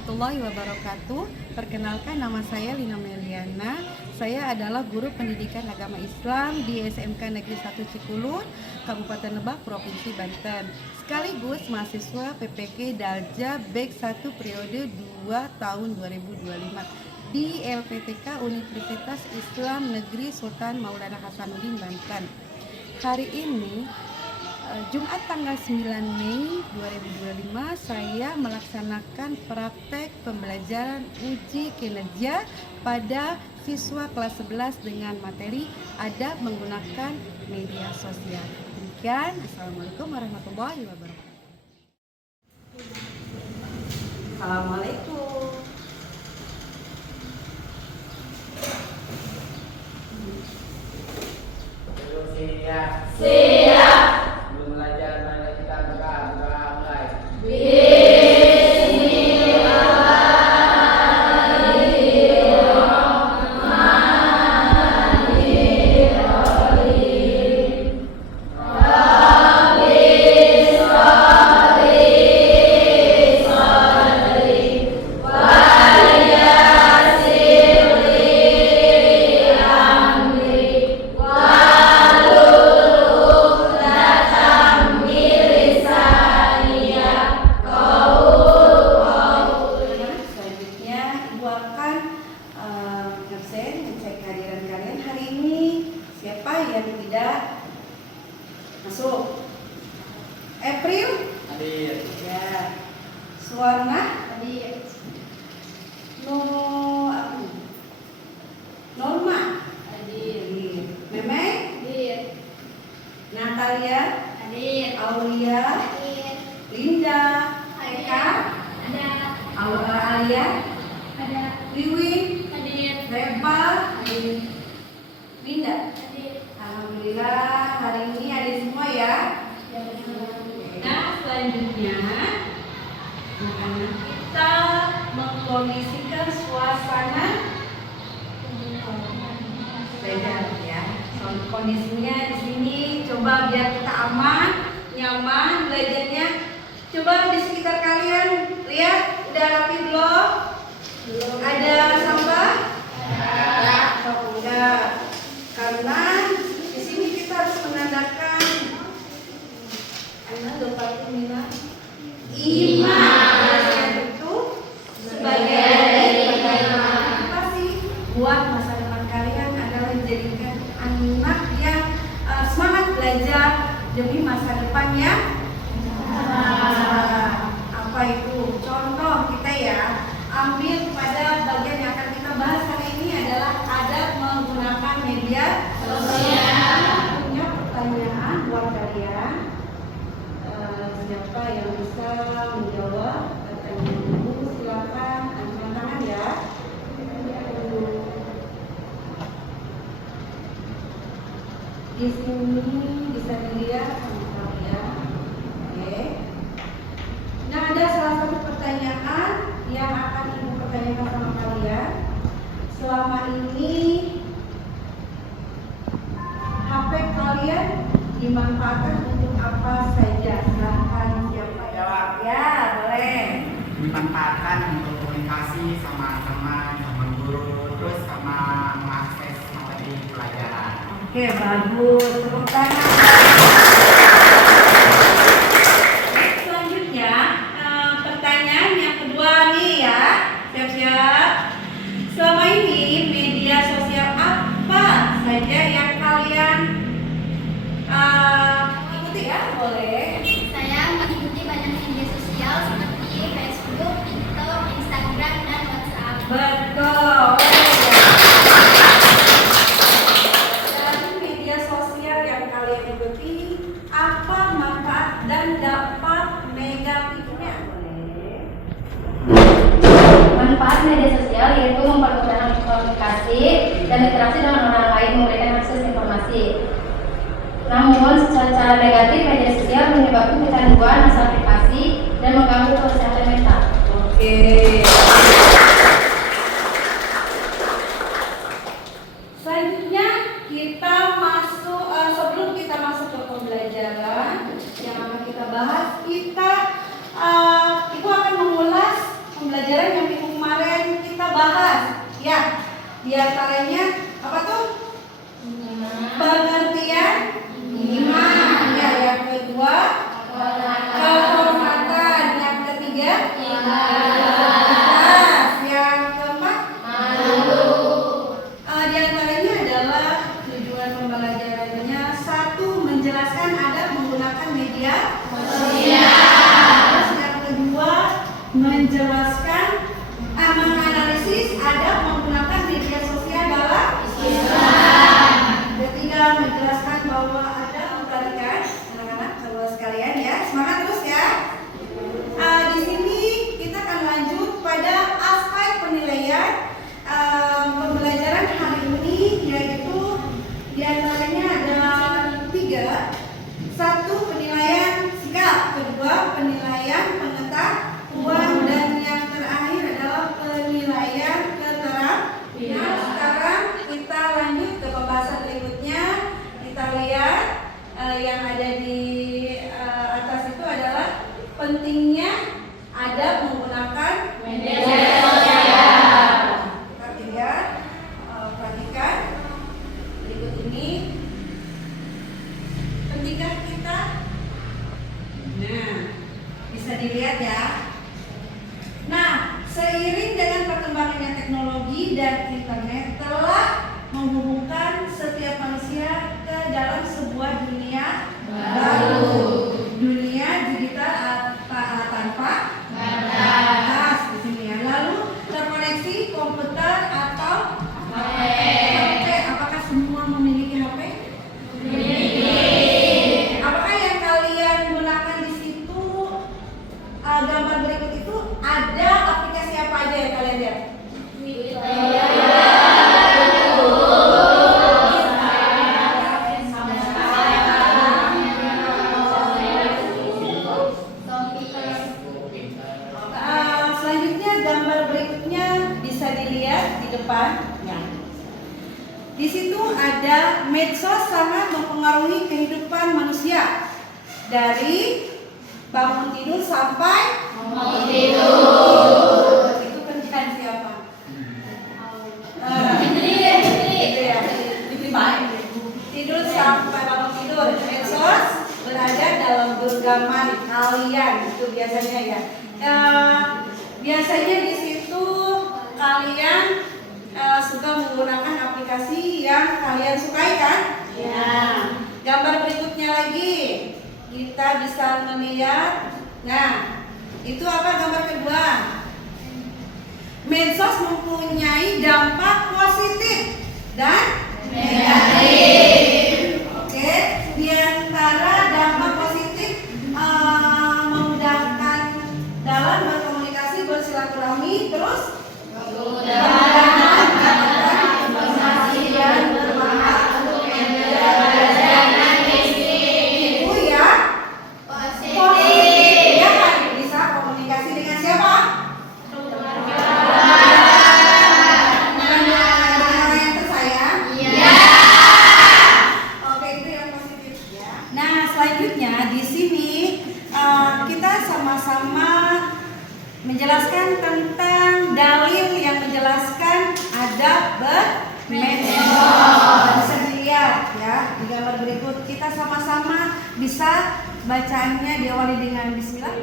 warahmatullahi wabarakatuh. Perkenalkan, nama saya Lina Meliana. Saya adalah guru pendidikan agama Islam di SMK Negeri 1 Cikulun, Kabupaten Lebak, Provinsi Banten. Sekaligus mahasiswa PPK Dalja Bek 1 periode 2 tahun 2025 di LPTK Universitas Islam Negeri Sultan Maulana Hasanuddin Banten. Hari ini Jumat tanggal 9 Mei 2025 saya melaksanakan praktek pembelajaran uji kinerja pada siswa kelas 11 dengan materi adab menggunakan media sosial. Demikian, Assalamualaikum warahmatullahi wabarakatuh. Assalamualaikum. Siap. Belum belajar, mari kita berdoa mulai. Tidak masuk. April Hadir. ya. Suwarna Hadir. Norma Hadir. Meme Hadir. Natalia Hadir. Aulia Hadir. Linda Hadir. Eka Ada. Alia Ada. Wiwi Hadir. Reba Winda. Hadir. Alhamdulillah hari ini ada semua ya. Nah, selanjutnya kita mengkondisikan suasana belajar ya. Kondisinya di sini coba biar kita aman, nyaman belajarnya. Coba di sekitar kalian lihat udah rapi belum? Ada sampah? Ya, atau enggak? Karena di sini kita harus menandakan iman itu sebagai motivasi buat masa depan kalian adalah menjadikan anak yang semangat belajar demi masa depannya. Apa itu? Contoh kita ya, ambil pada bagian yang akan kita bahas hari ini adalah adab menggunakan media sosial. Punya pertanyaan buat kalian. Siapa yang bisa menjawab pertanyaan ibu? Silakan angkat tangan ya. Di sini bisa dilihat sama kalian. Oke. Nah, ada salah satu pertanyaan yang akan ibu pertanyakan sama kalian. Selama ini HP kalian dimanfaatkan untuk apa saja? Silahkan siapa jawab ya, boleh. Dimanfaatkan untuk komunikasi sama teman, sama guru, terus sama mengakses materi pelajaran. Oke, bagus. Tepuk tangan. Selanjutnya, pertanyaan yang kedua nih ya. Siap-siap. Selama ini media sosial apa saja yang kalian ikuti ya? Boleh. Saya mengikuti banyak media sosial seperti Facebook, TikTok, Instagram, dan WhatsApp. Betul. Dari media sosial yang kalian ikuti, apa manfaat dan dampak negatifnya? Boleh. Manfaat media sosial yaitu mempermudah komunikasi dan interaksi dengan orang lain, memberikan akses informasi. Namun, secara negatif media sosial menyebabkan kecanduan asal aplikasi dan mengganggu kesehatan mental. Oke. Selanjutnya kita masuk sebelum kita masuk ke pembelajaran yang akan kita bahas, ibu akan mengulas pembelajaran pembelajaran yang minggu kemarin kita bahas. Ya, di antaranya apa tuh? Pengertian iman. Ya, yang kedua kehormatan. Yang ketiga integritas. Yang keempat di antaranya adalah tujuan pembelajarannya: satu, menjelaskan adab menggunakan media sosial. Terus yang kedua, menjelaskan menganalisis adab menggunakan media sosial dalam Islam. Ketiga, menjelaskan bahwa adab memperhatikan anak-anak keluar sekalian ya. Semangat terus ya. Di sini kita akan lanjut pada aspek penilaian pembelajaran hari ini, yaitu diantaranya ada 3. Satu, penilaian sikap. Kedua, penilaian pengetahuan. Dan yang terakhir adalah penilaian keterampilan. Nah, sekarang kita lanjut ke pembahasan berikutnya. Kita lihat yang ada di atas itu adalah pentingnya adab menggunakan media sosial. Kita lihat, perhatikan berikut ini. Pentingkah kita? Nah, bisa dilihat ya. Nah, seiring dengan perkembangannya teknologi dan internet telah menghubungkan setiap manusia ke dalam sebuah dunia baru. Dunia digital tanpa batas di sini ya. Lalu terkoneksi komputer atau HP. Apakah semua memiliki HP? Apakah yang kalian gunakan di situ, gambar berikut itu ada aplikasi apa aja yang kalian lihat? Selanjutnya gambar berikutnya bisa dilihat di depannya. Di situ ada medsos sangat mempengaruhi kehidupan manusia dari bangun tidur sampai tidur. Itu kerjaan siapa? Tidur sampai bangun tidur. Medsos berada dalam genggaman kalian itu biasanya ya. Biasanya di situ kalian suka menggunakan aplikasi yang kalian sukai kan? Ya. Gambar berikutnya lagi kita bisa melihat. Nah, itu apa gambar kedua? Medsos mempunyai dampak positif dan negatif. Oke, di antara dampak positif memudahkan dalam berkomunikasi, bersilaturahmi, terus memudahkan informasi dan bermanfaat untuk pembelajaran itu ya positif. Ya kan, bisa komunikasi dengan siapa? Dengan orang yang tersayang. Oke, itu yang positif ya. Nah, selanjutnya di sini kita sama-sama menjelaskan tentang dalil yang menjelaskan adab bermedsos. Bisa dilihat ya di gambar berikut. Kita sama-sama bisa bacaannya diawali dengan bismillah.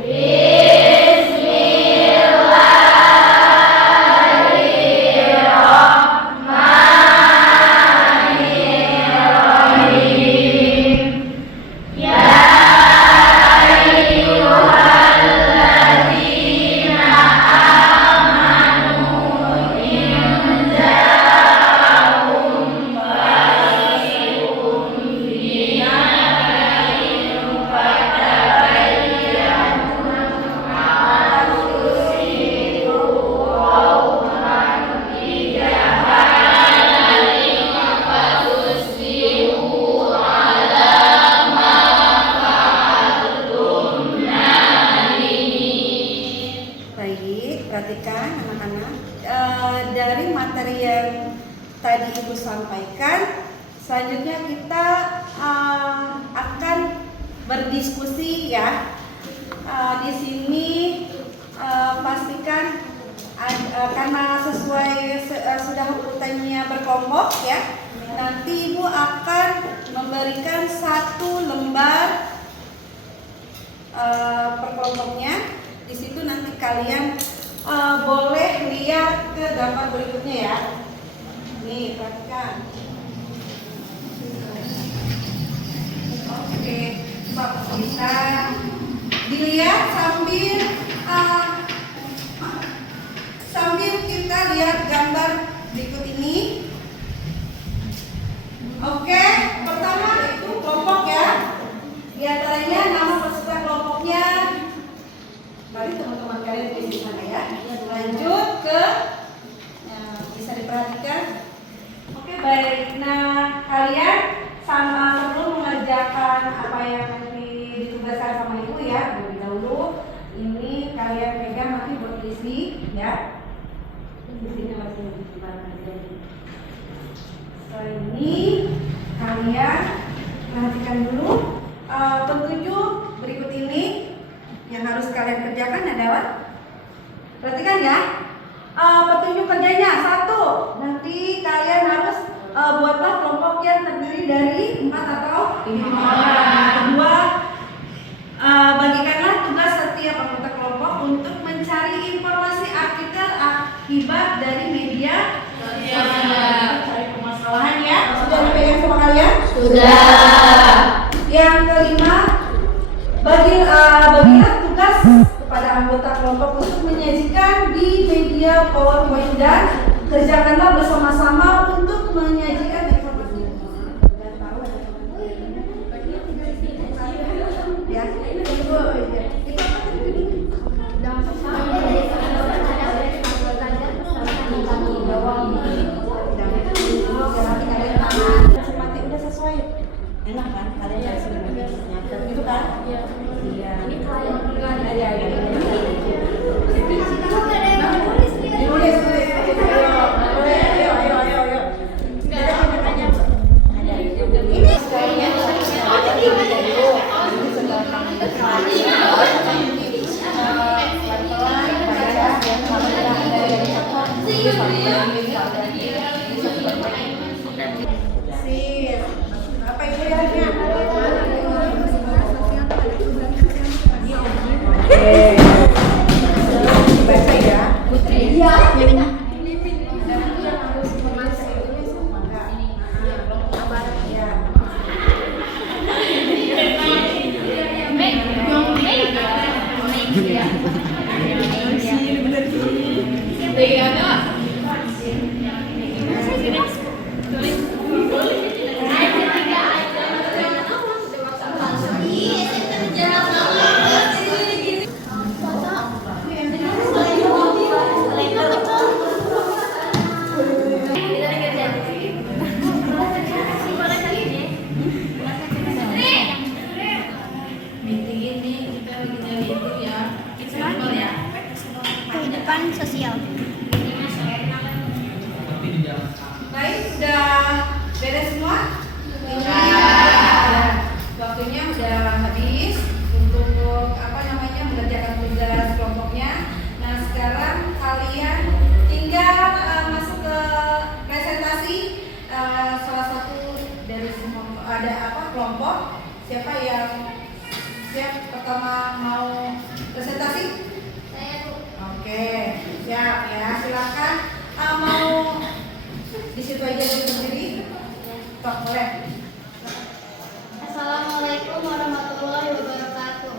Perhatikan anak-anak, dari materi yang tadi Ibu sampaikan, selanjutnya kita akan berdiskusi ya. Di sini pastikan Karena sesuai sudah urutannya berkelompok ya, nanti Ibu akan memberikan 1 lembar per kelompoknya. Di situ nanti kalian boleh lihat ke gambar berikutnya ya. Nih, perhatikan. Oke, bisa dilihat sambil kita lihat gambar berikut ini. Oke, pertama itu kelompok ya. Di antaranya nama peserta kelompoknya. Mari teman-teman kalian di sana ya. Lanjut ke bisa diperhatikan. Oke, baik. Nah, kalian sama sebelum mengerjakan apa yang nanti ditugaskan sama Ibu ya, lebih dahulu ini kalian pegang nanti buat isi ya. Isinya masih disebarkan jadi. Setelah ini kalian perhatikan dulu petunjuk berikut ini yang harus kalian kerjakan adalah, perhatikan ya, petunjuk kerjanya 1, nanti kalian harus buatlah kelompok yang terdiri dari 4 atau 5 orang. 2, bagikanlah tugas setiap anggota kelompok untuk mencari informasi artikel akibat dari media sosial. Cari permasalahan ya. Sudah dipegang sama kalian? Sudah. Yang kelima, bagilah tugas kepada anggota kelompok untuk menyajikan di media PowerPoint dan kerjakanlah bersama-sama untuk menyajikan informasi. Ya, udah sesuai. Enak kan? Kalian yang sudah nyatet gitu kan? Iya. Ini kalian Ditulis. Ayo. Ini sekalian apa itu ya? Baca ya. Iya. Kehidupan sosial. Baik, sudah beres semua? Waktunya udah habis untuk mengerjakan tugas kelompoknya. Nah, sekarang kalian tinggal masuk ke presentasi. Salah satu dari semua ada kelompok. Siapa yang siap pertama mau presentasi? Saya Bu. Oke, siap ya. Silakan mau di situ aja dulu sendiri. Tok, boleh. Assalamualaikum warahmatullahi wabarakatuh.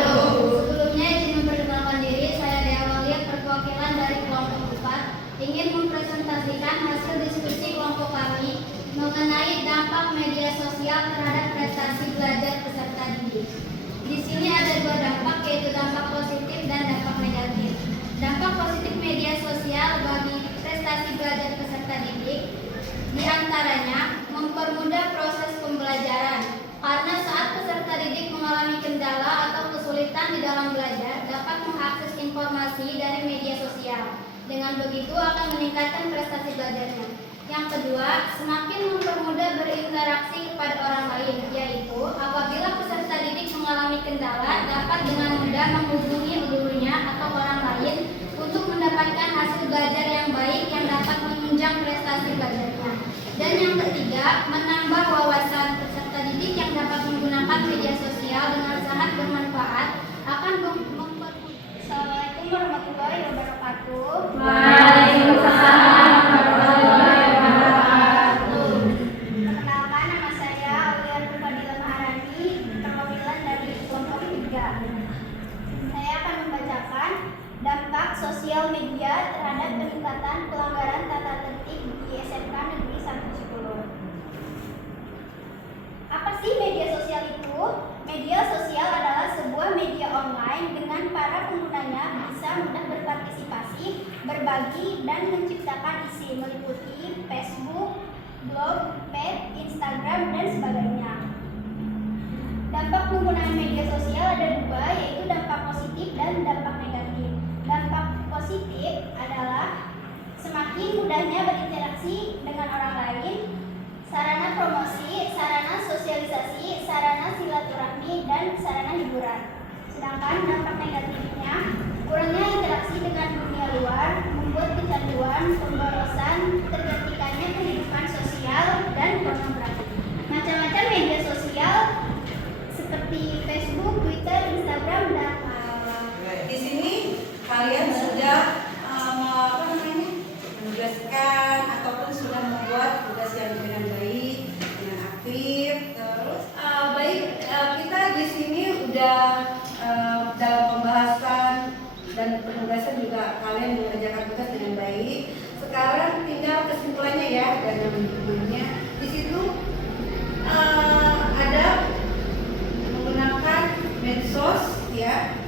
Sebelumnya izin memperkenalkan diri, saya Dea Walia, perwakilan dari kelompok 4, ingin mempresentasikan hasil diskusi kelompok kami mengenai dampak media sosial terhadap prestasi belajar peserta didik. Di sini ada 2 dampak, yaitu dampak positif dan dampak negatif. Dampak positif media sosial bagi prestasi belajar peserta didik di antaranya mempermudah proses pembelajaran, karena saat peserta didik mengalami kendala atau kesulitan di dalam belajar dapat mengakses informasi dari media sosial. Dengan begitu akan meningkatkan prestasi belajarnya. Yang kedua, semakin mempermudah berinteraksi kepada orang lain, yaitu apabila peserta didik mengalami kendala dapat dengan mudah menghubungi gurunya atau orang lain untuk mendapatkan hasil belajar yang baik yang dapat menunjang prestasi belajarnya. Dan yang ketiga, menambah wawasan peserta didik yang dapat menggunakan media sosial dengan sangat bermanfaat akan mempermudah. Assalamualaikum warahmatullahi wabarakatuh. Waalaikumsalam warahmatullahi wabarakatuh. Perkenalkan, nama saya Aulia Fadila Maharani, perwakilan dari kelompok 3. Saya akan membacakan dampak sosial media terhadap peningkatan pelanggaran tata tertib di SMK Negeri 1 Cikulur. Apa sih media sosial itu? Media sosial adalah sebuah media online dengan para penggunanya bisa mudah berpartisipasi, berbagi, dan menciptakan isi meliputi Facebook, blog, page, Instagram, dan sebagainya. Dampak penggunaan media sosial ada dua, yaitu dampak positif dan dampak negatif. Dampak positif adalah semakin mudahnya berinteraksi dengan orang lain, sarana promosi, sarana sosialisasi, sarana silaturahmi, dan sarana hiburan. Sedangkan dampak negatifnya, kurangnya interaksi dengan dunia luar, membuat kecanduan, pemborosan, tergantikannya kehidupan sosial, dan pornografi. Macam-macam media sosial seperti Facebook, Twitter, Instagram, dan Di sini kalian sudah menugaskan ataupun sudah membuat tugas yang dengan baik, dengan aktif. Terus kita di sini udah dalam pembahasan dan penugasan juga kalian mengerjakan tugas dengan baik. Sekarang tinggal kesimpulannya ya dan bukunya. Di situ ada menggunakan medsos ya.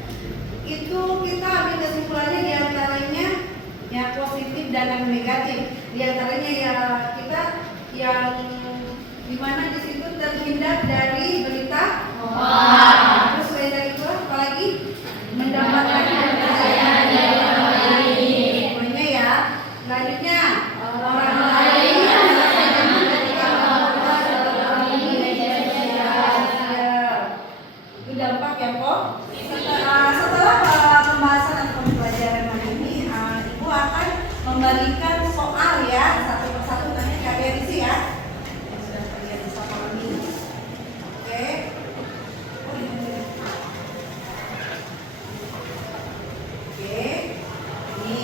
Itu kita ambil kesimpulannya diantaranya yang positif dan yang negatif. Diantaranya ya kita yang dimana di situ terhindar dari berita hoax. Terus selain dari itu apa lagi? Mendapatkan kepercayaan dari orang lain. Semuanya ya. Selanjutnya orang lain itu dampak ya kok. Setelah pembahasan atau pembelajaran hari ini, Ibu akan memberikan soal ya satu persatu, nanti kalian isi ya. Yang sudah kalian bisa pahami. Oke. Oke. Ini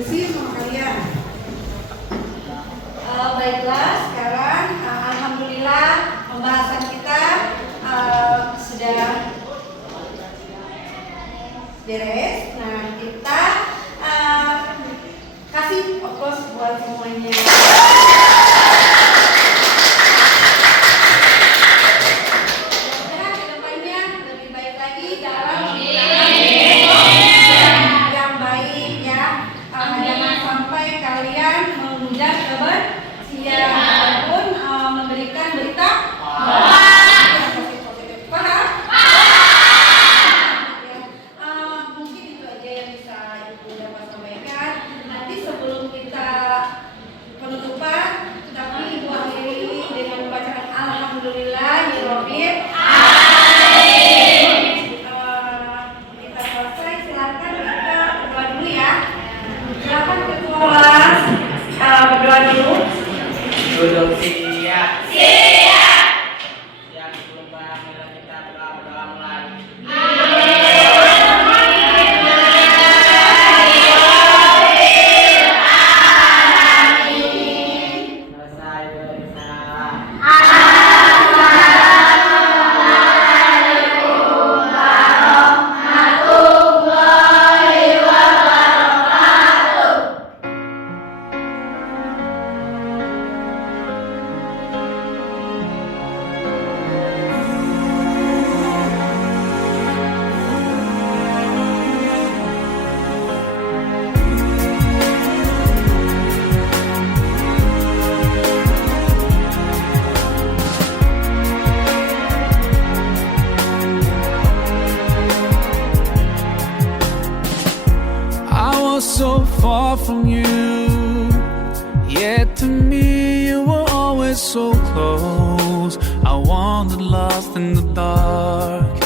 isi sama kalian. Baiklah, sekarang alhamdulillah pembahasan kita sudah beres. Nah, kita kasih applause buat semuanya. Semoga kedepannya lebih baik lagi dalam yang baik ya. Jangan sampai kalian mengundang kebencian ataupun memberikan berita paham? Mungkin itu aja yang bisa Ibu dapat sampaikan. Nanti sebelum kita penutupan, tapi Ibu akhiri dengan membacakan alhamdulillahirabbil alamin. Kita selesai, silakan kita berdoa dulu ya. Silakan ketua kelas berdoa dulu. Duduk siap. Siap sebelum kita berdoa mulai. Selesai berdoa. so close. I wandered lost in the dark.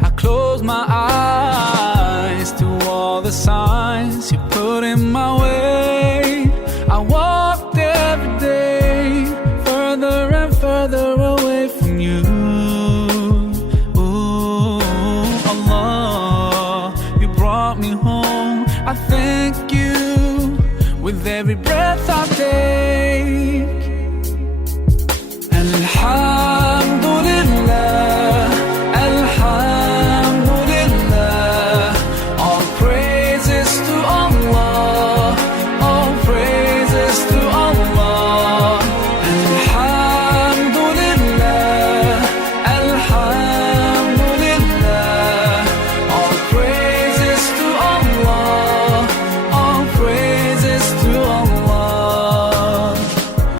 I closed my eyes to all the signs you put in my way. I walked every day further and further away from you. Ooh, Allah, you brought me home. I thank you with every breath I take.